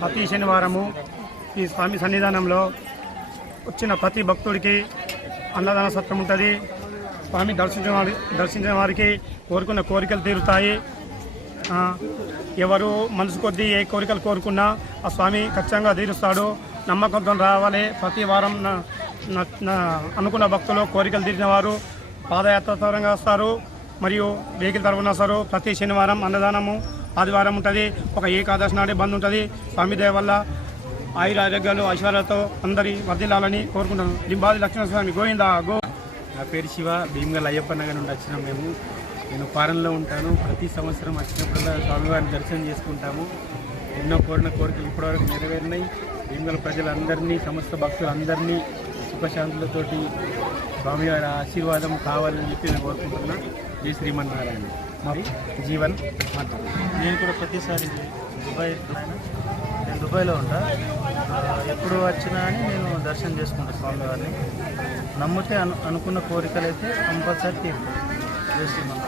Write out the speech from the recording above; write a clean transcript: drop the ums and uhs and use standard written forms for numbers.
ప్రతి శనివారము ఈ స్వామి సన్నిధానంలో వచ్చిన ప్రతి భక్తుడికి అన్నదాన సత్రం ఉంటుంది. స్వామి దర్శించిన వారికి కోరుకున్న కోరికలు తీరుతాయి. ఎవరు మనసు కొద్దీ ఏ కోరికలు కోరుకున్నా ఆ స్వామి ఖచ్చితంగా తీరుస్తాడు. నమ్మకంతో రావాలి. ప్రతి వారం అనుకున్న భక్తులు కోరికలు తీరిన వారు పాదయాత్ర తరంగా వస్తారు, మరియు వెహికల్ తరఫున వస్తారు. ప్రతి శనివారం అన్నదానము, ఆదివారం ఉంటుంది. ఒక ఏకాదశి నాడే బంద్ ఉంటుంది. స్వామి దయ వల్ల ఆయుర ఆరోగ్యాలు ఐశ్వర్యాలతో అందరి వర్ధిల్లాలని కోరుకుంటాను. లింబాది లక్ష్మణస్వామి గోవిందా గో. నా పేరు శివ, భీమగల్ అయ్యప్ప నగర్ నుండి వచ్చినాం మేము. నేను ఫారెన్లో ఉంటాను. ప్రతి సంవత్సరం వచ్చినప్పుడల్లా స్వామివారిని దర్శనం చేసుకుంటాము. ఎన్నో కోరికలు ఇప్పటివరకు నెరవేరినాయి. భీమగల్ ప్రజలందరినీ, సమస్త భక్తులందరినీ సుఖశాంతులతోటి స్వామివారి ఆశీర్వాదం కావాలని చెప్పి నేను కోరుకుంటున్నా. జై శ్రీమన్నారాయణ. మరి జీవన్ మాట్లాడు. నేను కూడా ప్రతిసారి నేను దుబాయ్లో ఉంటా. ఎప్పుడు వచ్చినా అని నేను దర్శనం చేసుకుంటాను స్వామివారిని. నమ్మితే అనుకున్న కోరికలు అయితే కంపల్సరీ తీరుతాయి. జై శ్రీమన్నారాయణ.